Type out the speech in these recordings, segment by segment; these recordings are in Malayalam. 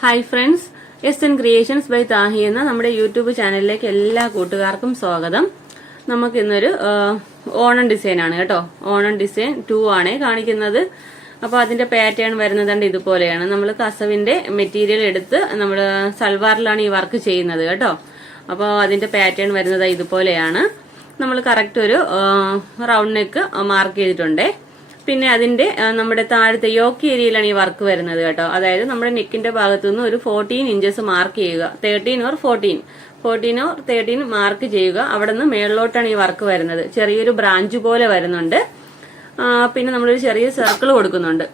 Hi friends, SN creations by Thahi എന്ന നമ്മുടെ യൂട്യൂബ് ചാനലിലേക്ക് എല്ലാ കൂട്ടുകാർക്കും സ്വാഗതം. നമുക്ക് ഇന്നൊരു ഓണം ഡിസൈൻ ആണ് കേട്ടോ. ഓണം ഡിസൈൻ 2 ആണ് കാണിക്കുന്നത്. അപ്പോൾ അതിന്റെ പാറ്റേൺ വരുന്നത് ഇതുപോലെയാണ്. നമ്മൾ കസവിന്റെ മെറ്റീരിയൽ എടുത്ത് നമ്മൾ സൽവാറിലാണ് ഈ വർക്ക് ചെയ്യുന്നത് കേട്ടോ. അപ്പോൾ അതിന്റെ പാറ്റേൺ വരുന്നത് ഇതുപോലെയാണ്. നമ്മൾ കറക്റ്റ് ഒരു റൗണ്ട് നെക്ക് മാർക്ക് ചെയ്തിട്ടുണ്ട്. പിന്നെ അതിന്റെ നമ്മുടെ താഴത്തെ യോക്ക് ഏരിയയിലാണ് ഈ വർക്ക് വരുന്നത് കേട്ടോ. അതായത് നമ്മുടെ നെക്കിന്റെ ഭാഗത്തു നിന്ന് ഒരു 14 ഇഞ്ചസ് മാർക്ക് ചെയ്യുക. 13 or 13 മാർക്ക് ചെയ്യുക. അവിടെ നിന്ന് മേളിലോട്ടാണ് ഈ വർക്ക് വരുന്നത്. ചെറിയൊരു ബ്രാഞ്ച് പോലെ വരുന്നുണ്ട്. പിന്നെ നമ്മളൊരു ചെറിയ സർക്കിൾ കൊടുക്കുന്നുണ്ട്.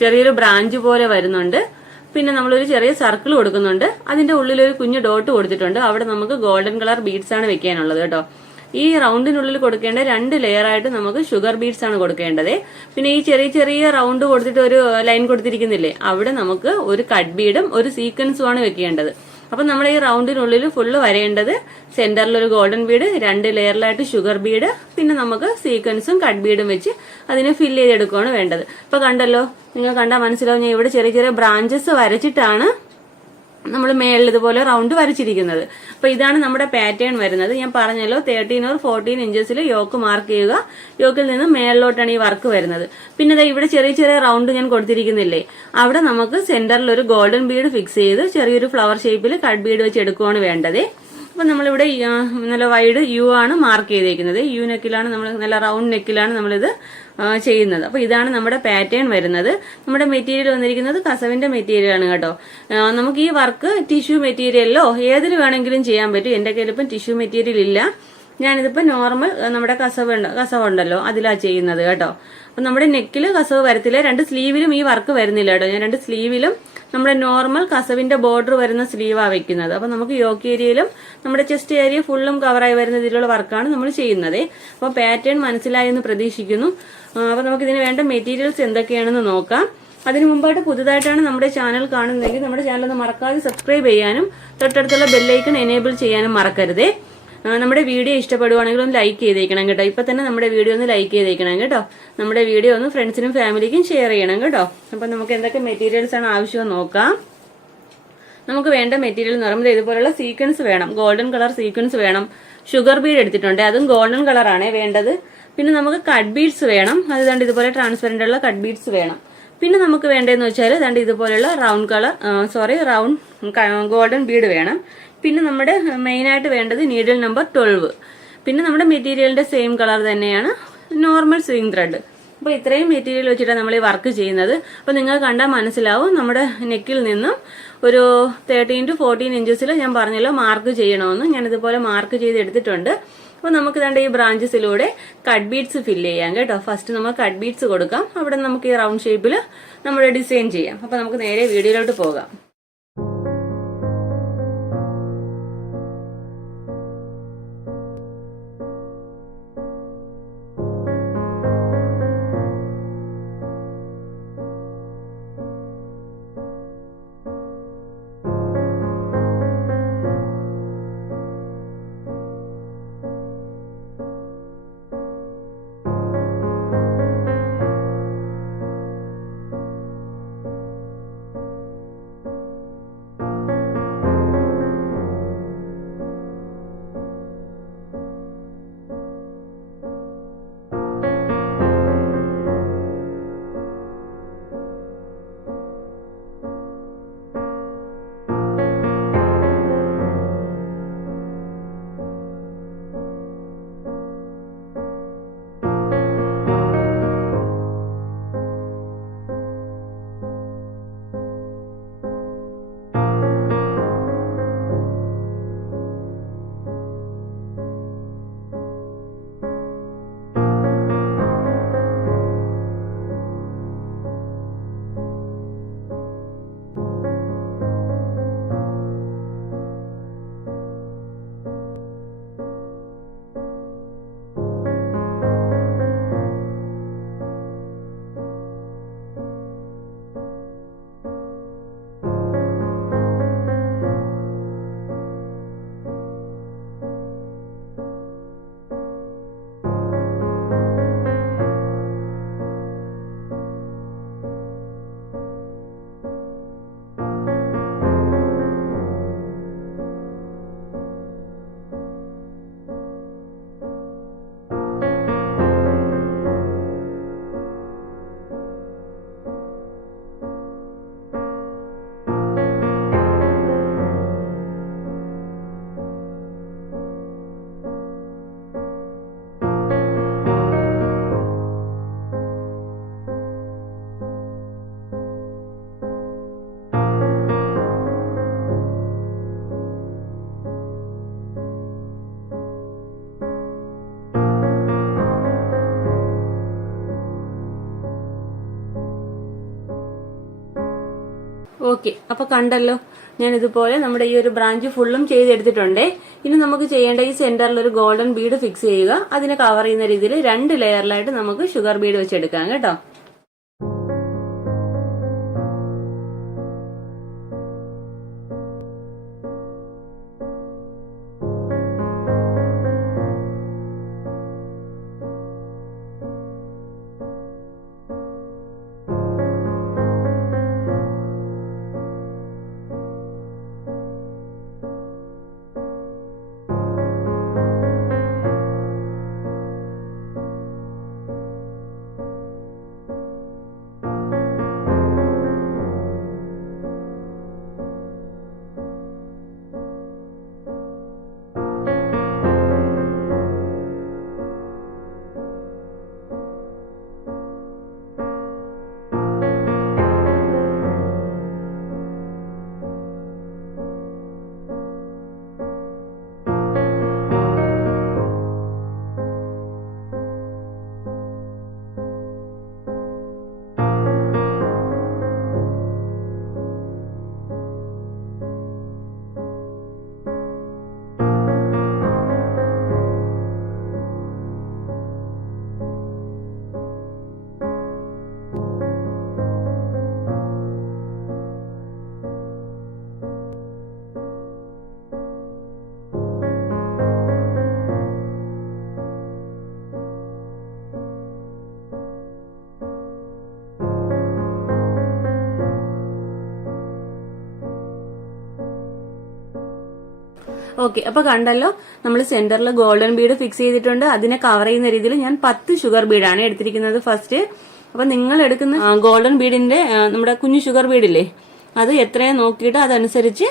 ചെറിയൊരു ബ്രാഞ്ച് പോലെ വരുന്നുണ്ട്. പിന്നെ നമ്മളൊരു ചെറിയ സർക്കിൾ കൊടുക്കുന്നുണ്ട്. അതിന്റെ ഉള്ളിൽ ഒരു കുഞ്ഞു ഡോട്ട് കൊടുത്തിട്ടുണ്ട്. അവിടെ നമുക്ക് ഗോൾഡൻ കളർ ബീഡ്സ് ആണ് വെക്കാനുള്ളത് കേട്ടോ. ഈ റൗണ്ടിനുള്ളിൽ കൊടുക്കേണ്ട 2 ലെയർ ആയിട്ട് നമുക്ക് ഷുഗർ ബീഡ്സ് ആണ് കൊടുക്കേണ്ടത്. പിന്നെ ഈ ചെറിയ ചെറിയ റൗണ്ട് കൊടുത്തിട്ട് ഒരു ലൈൻ കൊടുത്തിരിക്കുന്നില്ലേ, അവിടെ നമുക്ക് ഒരു കട്ട് ബീഡും ഒരു സീക്വൻസും ആണ് വെക്കേണ്ടത്. അപ്പൊ നമ്മൾ ഈ റൗണ്ടിനുള്ളിൽ ഫുള്ള് വരേണ്ടത് സെന്ററിൽ ഒരു ഗോൾഡൻ ബീഡ്, 2 ലെയറിലായിട്ട് ഷുഗർ ബീഡ്, പിന്നെ നമുക്ക് സീക്വൻസും കട്ട് ബീഡും വെച്ച് അതിനെ ഫില്ല് ചെയ്തെടുക്കുകയാണ് വേണ്ടത്. ഇപ്പൊ കണ്ടല്ലോ, നിങ്ങൾ കണ്ടാൽ മനസ്സിലാവും. ഞാൻ ഇവിടെ ചെറിയ ചെറിയ ബ്രാഞ്ചസ് വരച്ചിട്ടാണ് നമ്മൾ മേളിൽ ഇതുപോലെ റൗണ്ട് വരച്ചിരിക്കുന്നത്. അപ്പൊ ഇതാണ് നമ്മുടെ പാറ്റേൺ വരുന്നത്. ഞാൻ പറഞ്ഞല്ലോ 13 or 14 ഇഞ്ചസിൽ യോക്ക് മാർക്ക് ചെയ്യുക. യോക്കിൽ നിന്ന് മേളിലോട്ടാണ് ഈ വർക്ക് വരുന്നത്. പിന്നെ ഇവിടെ ചെറിയ ചെറിയ റൗണ്ട് ഞാൻ കൊടുത്തിരിക്കുന്നില്ലേ, അവിടെ നമുക്ക് സെന്ററിൽ ഒരു ഗോൾഡൻ ബീഡ് ഫിക്സ് ചെയ്ത് ചെറിയൊരു ഫ്ലവർ ഷേപ്പിൽ കട്ട് ബീഡ് വെച്ച് എടുക്കുകയാണ് വേണ്ടത്. അപ്പൊ നമ്മളിവിടെ നല്ല വൈഡ് യു ആണ് മാർക്ക് ചെയ്തേക്കുന്നത്. യു നെക്കിലാണ് നമ്മൾ, നല്ല റൗണ്ട് നെക്കിലാണ് നമ്മളിത് ചെയ്യുന്നത്. അപ്പൊ ഇതാണ് നമ്മുടെ പാറ്റേൺ വരുന്നത്. നമ്മുടെ മെറ്റീരിയൽ വന്നിരിക്കുന്നത് കസവിന്റെ മെറ്റീരിയൽ ആണ് കേട്ടോ. നമുക്ക് ഈ വർക്ക് ടിഷ്യൂ മെറ്റീരിയലിലോ ഏതിൽ വേണമെങ്കിലും ചെയ്യാൻ പറ്റും. എന്റെ കയ്യിൽ ഇപ്പം ടിഷ്യൂ മെറ്റീരിയൽ ഇല്ല. ഞാനിതിപ്പോ നോർമൽ നമ്മുടെ കസവുണ്ടല്ലോ അതിലാ ചെയ്യുന്നത് കേട്ടോ. അപ്പൊ നമ്മുടെ നെക്കില് കസവ് വരത്തില്ല. 2 സ്ലീവിലും ഈ വർക്ക് വരുന്നില്ല കേട്ടോ. ഞാൻ 2 സ്ലീവിലും നമ്മുടെ നോർമൽ കസവിന്റെ ബോർഡർ വരുന്ന സ്ലീവാ വെക്കുന്നത്. അപ്പൊ നമുക്ക് യോക്ക് ഏരിയയിലും നമ്മുടെ ചെസ്റ്റ് ഏരിയ ഫുള്ളും കവറായി വരുന്ന രീതിയിലുള്ള വർക്കാണ് നമ്മൾ ചെയ്യുന്നത്. അപ്പൊ പാറ്റേൺ മനസ്സിലായി എന്ന് പ്രതീക്ഷിക്കുന്നു. അപ്പൊ നമുക്ക് ഇതിന് വേണ്ട മെറ്റീരിയൽസ് എന്തൊക്കെയാണെന്ന് നോക്കാം. അതിനു മുമ്പായിട്ട് പുതുതായിട്ടാണ് നമ്മുടെ ചാനൽ കാണുന്നതെങ്കിൽ നമ്മുടെ ചാനൽ ഒന്ന് മറക്കാതെ സബ്സ്ക്രൈബ് ചെയ്യാനും തൊട്ടടുത്തുള്ള ബെല്ലൈക്കൺ എനേബിൾ ചെയ്യാനും മറക്കരുതേ. നമ്മുടെ വീഡിയോ ഇഷ്ടപ്പെടുവാണെങ്കിൽ ഒന്ന് ലൈക്ക് ചെയ്തേക്കണം കേട്ടോ. ഇപ്പൊ തന്നെ നമ്മുടെ വീഡിയോ ഒന്ന് ലൈക്ക് ചെയ്തേക്കണം കേട്ടോ. നമ്മുടെ വീഡിയോ ഒന്ന് ഫ്രണ്ട്സിനും ഫാമിലിക്കും ഷെയർ ചെയ്യണം കേട്ടോ. അപ്പൊ നമുക്ക് എന്തൊക്കെ മെറ്റീരിയൽസ് ആണ് ആവശ്യം നോക്കാം. നമുക്ക് വേണ്ട മെറ്റീരിയൽ എന്ന് പറയുമ്പോൾ ഇതുപോലുള്ള സീക്വൻസ് വേണം. ഗോൾഡൻ കളർ സീക്വൻസ് വേണം. ഷുഗർ ബീഡ് എടുത്തിട്ടുണ്ട്, അതും ഗോൾഡൻ കളറാണ് വേണ്ടത്. പിന്നെ നമുക്ക് കട്ട് ബീഡ്സ് വേണം. അത് കണ്ട് ഇതുപോലെ ട്രാൻസ്പെറന്റ് ഉള്ള കട്ട് ബീഡ്സ് വേണം. പിന്നെ നമുക്ക് വേണ്ടതെന്ന് വെച്ചാൽ ദണ്ട് ഇതുപോലുള്ള റൗണ്ട് ഗോൾഡൻ ബീഡ് വേണം. പിന്നെ നമ്മുടെ മെയിൻ ആയിട്ട് വേണ്ടത് നീഡിൽ നമ്പർ 12. പിന്നെ നമ്മുടെ മെറ്റീരിയലിന്റെ സെയിം കളർ തന്നെയാണ് നോർമൽ സ്വിംഗ് ത്രെഡ്. അപ്പൊ ഇത്രയും മെറ്റീരിയൽ വെച്ചിട്ടാണ് നമ്മൾ ഈ വർക്ക് ചെയ്യുന്നത്. അപ്പൊ നിങ്ങൾ കണ്ടാൽ മനസ്സിലാവും. നമ്മുടെ നെക്കിൽ നിന്നും ഒരു 13 to 14 ഇഞ്ചസിൽ ഞാൻ പറഞ്ഞല്ലോ മാർക്ക് ചെയ്യണമെന്ന്. ഞാൻ ഇതുപോലെ മാർക്ക് ചെയ്ത് എടുത്തിട്ടുണ്ട്. അപ്പൊ നമുക്ക് ദണ്ട് ഈ ബ്രാഞ്ചസിലൂടെ കട്ട് ബീഡ്സ് ഫില്ല് ചെയ്യാം കേട്ടോ. ഫസ്റ്റ് നമ്മൾ കട്ട് ബീഡ്സ് കൊടുക്കാം. അവിടെ നമുക്ക് ഈ റൗണ്ട് ഷേപ്പിൽ നമ്മുടെ ഡിസൈൻ ചെയ്യാം. അപ്പൊ നമുക്ക് നേരെ വീഡിയോയിലോട്ട് പോകാം. ഓക്കെ, അപ്പൊ കണ്ടല്ലോ, ഞാൻ ഇതുപോലെ നമ്മുടെ ഈ ഒരു ബ്രാഞ്ച് ഫുള്ളും ചെയ്തെടുത്തിട്ടുണ്ടേ. ഇനി നമുക്ക് ചെയ്യേണ്ട ഈ സെന്ററിൽ ഒരു ഗോൾഡൻ ബീഡ് ഫിക്സ് ചെയ്യുക. അതിനെ കവർ ചെയ്യുന്ന രീതിയിൽ 2 ലെയറിലായിട്ട് നമുക്ക് ഷുഗർ ബീഡ് വെച്ചെടുക്കാം കേട്ടോ. ഓക്കെ, അപ്പൊ കണ്ടല്ലോ, നമ്മൾ സെന്ററിൽ ഗോൾഡൻ ബീഡ് ഫിക്സ് ചെയ്തിട്ടുണ്ട്. അതിനെ കവർ ചെയ്യുന്ന രീതിയിൽ ഞാൻ 10 ഷുഗർ ബീഡാണ് എടുത്തിരിക്കുന്നത് ഫസ്റ്റ്. അപ്പൊ നിങ്ങൾ എടുക്കുന്ന ഗോൾഡൻ ബീഡിന്റെ നമ്മുടെ കുഞ്ഞു ഷുഗർ ബീഡില്ലേ, അത് എത്രയും നോക്കിയിട്ട് അതനുസരിച്ച്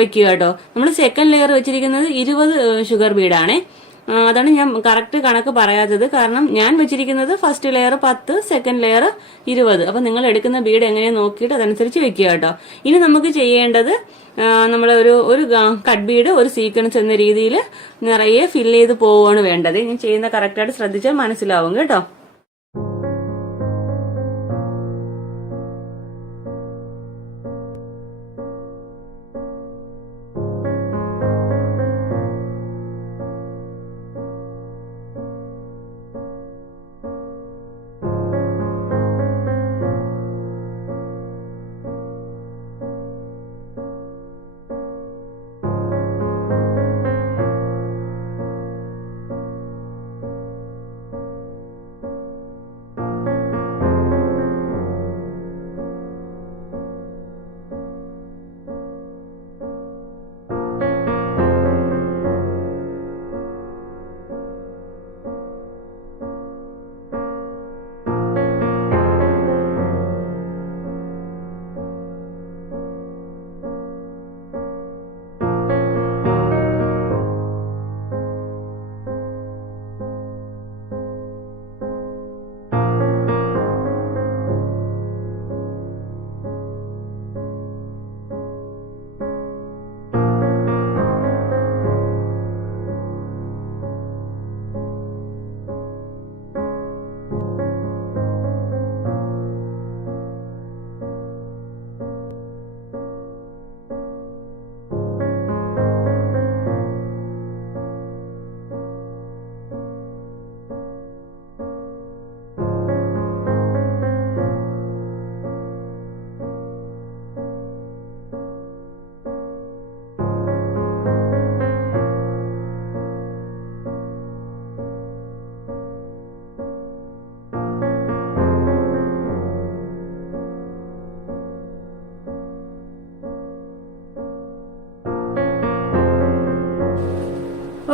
വെക്കുക കേട്ടോ. നമ്മൾ സെക്കൻഡ് ലെയർ വെച്ചിരിക്കുന്നത് 20 ഷുഗർ ബീഡാണേ. അതാണ് ഞാൻ കറക്റ്റ് കണക്ക് പറയാത്തത്. കാരണം ഞാൻ വെച്ചിരിക്കുന്നത് ഫസ്റ്റ് ലെയർ 10, സെക്കൻഡ് ലെയർ 20. അപ്പൊ നിങ്ങൾ എടുക്കുന്ന ബീഡ് എങ്ങനെയാ നോക്കിയിട്ട് അതനുസരിച്ച് വെക്കുക കേട്ടോ. ഇനി നമുക്ക് ചെയ്യേണ്ടത് നമ്മൾ ഒരു കട്ട് ബീഡ് ഒരു സീക്വൻസ് എന്ന രീതിയിൽ നിറയെ ഫില്ല് ചെയ്ത് പോവുകയാണ് വേണ്ടത്. ഞാൻ ചെയ്യുന്ന കറക്റ്റായിട്ട് ശ്രദ്ധിച്ചാൽ മനസ്സിലാവും കേട്ടോ.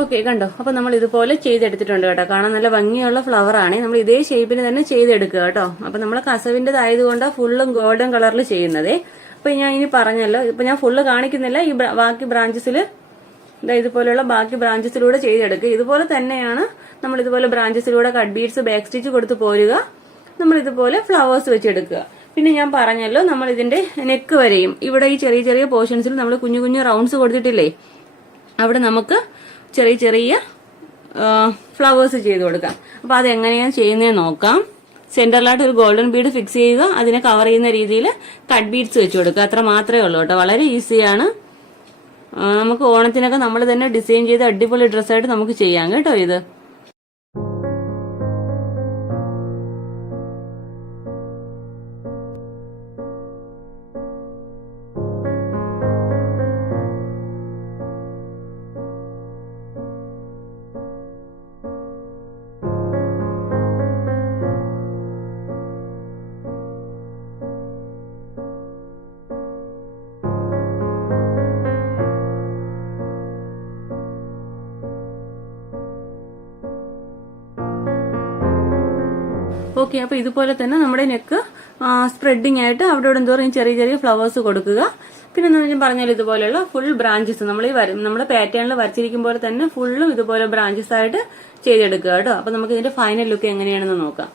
ഓക്കെ, കണ്ടോ? അപ്പൊ നമ്മൾ ഇതുപോലെ ചെയ്തെടുത്തിട്ടുണ്ട് കേട്ടോ. കാണാൻ നല്ല ഭംഗിയുള്ള ഫ്ലവർ ആണ്. നമ്മൾ ഇതേ ഷേപ്പിന് തന്നെ ചെയ്തെടുക്കുക കേട്ടോ. അപ്പൊ നമ്മൾ കസവിന്റേതായതുകൊണ്ടാണ് ഫുള്ളും ഗോൾഡൻ കളറിൽ ചെയ്യുന്നത്. അപ്പൊ ഞാൻ ഇനി പറഞ്ഞല്ലോ, ഇപ്പൊ ഞാൻ ഫുള്ള് കാണിക്കുന്നില്ല. ഈ ബാക്കി ബ്രാഞ്ചസിൽ ഇതുപോലെയുള്ള ബാക്കി ബ്രാഞ്ചസിലൂടെ ചെയ്തെടുക്കുക. ഇതുപോലെ തന്നെയാണ് നമ്മൾ ഇതുപോലെ ബ്രാഞ്ചസിലൂടെ കട്ട് ബീഡ്സ് ബാക്ക് സ്റ്റിച്ച് കൊടുത്ത് പോരുക. നമ്മൾ ഇതുപോലെ ഫ്ലവേഴ്സ് വെച്ചെടുക്കുക. പിന്നെ ഞാൻ പറഞ്ഞല്ലോ, നമ്മൾ ഇതിന്റെ നെക്ക് വരെയും ഇവിടെ ഈ ചെറിയ ചെറിയ പോർഷൻസിൽ നമ്മൾ കുഞ്ഞു കുഞ്ഞു റൗണ്ട്സ് കൊടുത്തിട്ടില്ലേ, അവിടെ നമുക്ക് ചെറിയ ചെറിയ ഫ്ലവേഴ്സ് ചെയ്ത് കൊടുക്കാം. അപ്പൊ അതെങ്ങനെയാണ് ചെയ്യുന്നത് നോക്കാം. സെന്ററിലായിട്ട് ഒരു ഗോൾഡൻ ബീഡ് ഫിക്സ് ചെയ്യുക, അതിനെ കവർ ചെയ്യുന്ന രീതിയിൽ കട്ട് ബീഡ്സ് വെച്ച് കൊടുക്കുക. അത്ര മാത്രമേ ഉള്ളൂ കേട്ടോ. വളരെ ഈസിയാണ്. നമുക്ക് ഓണത്തിനൊക്കെ നമ്മൾ തന്നെ ഡിസൈൻ ചെയ്ത് അടിപൊളി ഡ്രസ്സായിട്ട് നമുക്ക് ചെയ്യാം കേട്ടോ ഇത്. ഓക്കെ, അപ്പൊ ഇതുപോലെ തന്നെ നമ്മുടെ നെക്ക് സ്പ്രെഡിങ് ആയിട്ട് അവിടെ എന്തോറും ചെറിയ ചെറിയ ഫ്ലവേഴ്സ് കൊടുക്കുക. പിന്നെ ഞാൻ പറഞ്ഞാൽ ഇതുപോലെയുള്ള ഫുൾ ബ്രാഞ്ചസ് നമ്മൾ നമ്മുടെ പാറ്റേണിൽ വരച്ചിരിക്കും പോലെ തന്നെ ഫുള്ളും ഇതുപോലെ ബ്രാഞ്ചസ് ആയിട്ട് ചെയ്തെടുക്കുക കേട്ടോ. അപ്പൊ നമുക്ക് ഇതിന്റെ ഫൈനൽ ലുക്ക് എങ്ങനെയാണെന്ന് നോക്കാം.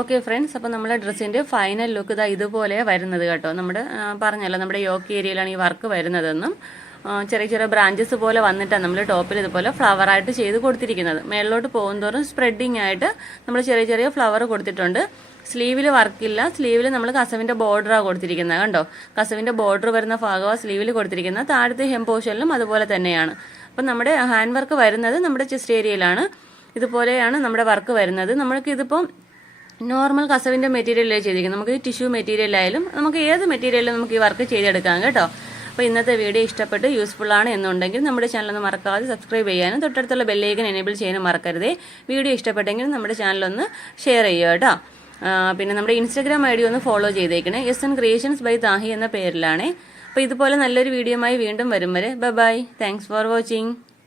ഓക്കെ ഫ്രണ്ട്സ്, അപ്പൊ നമ്മുടെ ഡ്രസ്സിന്റെ ഫൈനൽ ലുക്ക് ഇതാ ഇതുപോലെ വരുന്നത് കേട്ടോ. നമ്മുടെ പറഞ്ഞല്ലോ നമ്മുടെ യോക്ക് ഏരിയയിലാണ് ഈ വർക്ക് വരുന്നതെന്നും ചെറിയ ചെറിയ ബ്രാഞ്ചസ് പോലെ വന്നിട്ടാണ് നമ്മൾ ടോപ്പിൽ ഇതുപോലെ ഫ്ലവർ ആയിട്ട് ചെയ്ത് കൊടുത്തിരിക്കുന്നത്. മേളിലോട്ട് പോകുന്തോറും സ്പ്രെഡിങ് ആയിട്ട് നമ്മൾ ചെറിയ ചെറിയ ഫ്ലവർ കൊടുത്തിട്ടുണ്ട്. സ്ലീവിൽ വർക്കില്ല. സ്ലീവിൽ നമ്മൾ കസവിന്റെ ബോർഡറാണ് കൊടുത്തിരിക്കുന്നത് കണ്ടോ. കസവിന്റെ ബോർഡർ വരുന്ന ഭാഗമാണ് സ്ലീവിൽ കൊടുത്തിരിക്കുന്നത്. താഴത്തെ ഹെം പോർഷനിലും അതുപോലെ തന്നെയാണ്. അപ്പം നമ്മുടെ ഹാൻഡ് വർക്ക് വരുന്നത് നമ്മുടെ ചെസ്റ്റ് ഏരിയയിലാണ്. ഇതുപോലെയാണ് നമ്മുടെ വർക്ക് വരുന്നത്. നമ്മൾക്ക് ഇതിപ്പം നോർമൽ കസവിന്റെ മെറ്റീരിയലേ ചെയ്തിരിക്കുന്നത്. നമുക്ക് ടിഷ്യൂ മെറ്റീരിയലായാലും നമുക്ക് ഏത് മെറ്റീരിയലും നമുക്ക് ഈ വർക്ക് ചെയ്തെടുക്കാം കേട്ടോ. അപ്പോൾ ഇന്നത്തെ വീഡിയോ ഇഷ്ടപ്പെട്ട് യൂസ്ഫുൾ ആണ് എന്നുണ്ടെങ്കിൽ നമ്മുടെ ചാനൽ ഒന്ന് മറക്കാതെ സബ്സ്ക്രൈബ് ചെയ്യാനും തൊട്ടടുത്തുള്ള ബെല്ലൈക്കൻ എനേബിൾ ചെയ്യാനും മറക്കരുതേ. വീഡിയോ ഇഷ്ടപ്പെട്ടെങ്കിൽ നമ്മുടെ ചാനലൊന്ന് ഷെയർ ചെയ്യുക കേട്ടോ. പിന്നെ നമ്മുടെ ഇൻസ്റ്റാഗ്രാം ID ഒന്ന് ഫോളോ ചെയ്തേക്കണേ. SN ക്രിയേഷൻസ് ബൈ താഹി എന്ന പേരിലാണേ. അപ്പോൾ ഇതുപോലെ നല്ലൊരു വീഡിയോയുമായി വീണ്ടും വരും വരെ ബൈ. Thanks for watching.